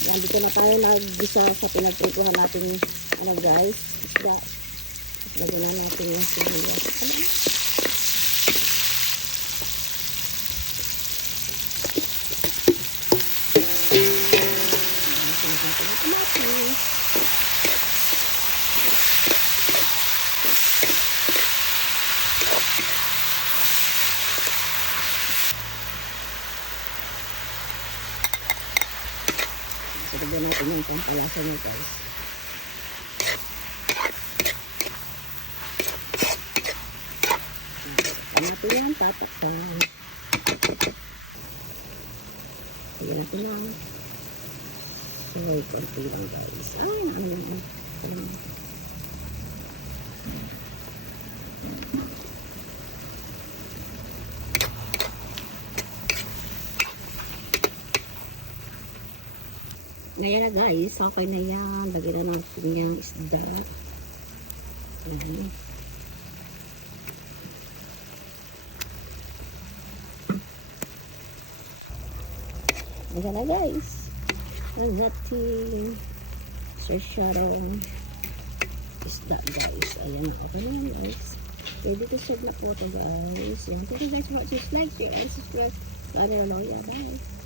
Yan, dito na tayo nag-gisa sa pinagprituhan natin, ano guys, isda. Lagyan na natin yung sibuyas. Lagyan natin yung pampalasa nyo guys. Natin yan, tatakpan. Lagyan natin na. Okay, konti lang guys. Ay, namin. Ngayon na guys, okay na yan. Lagyan na natin yung isda. Ayan. Ayan na guys. Ang ating sasarong isda guys. Ayan, okay na guys. Ready to serve na po ito guys. Thank you guys for watching. Like, share, and subscribe. Bye.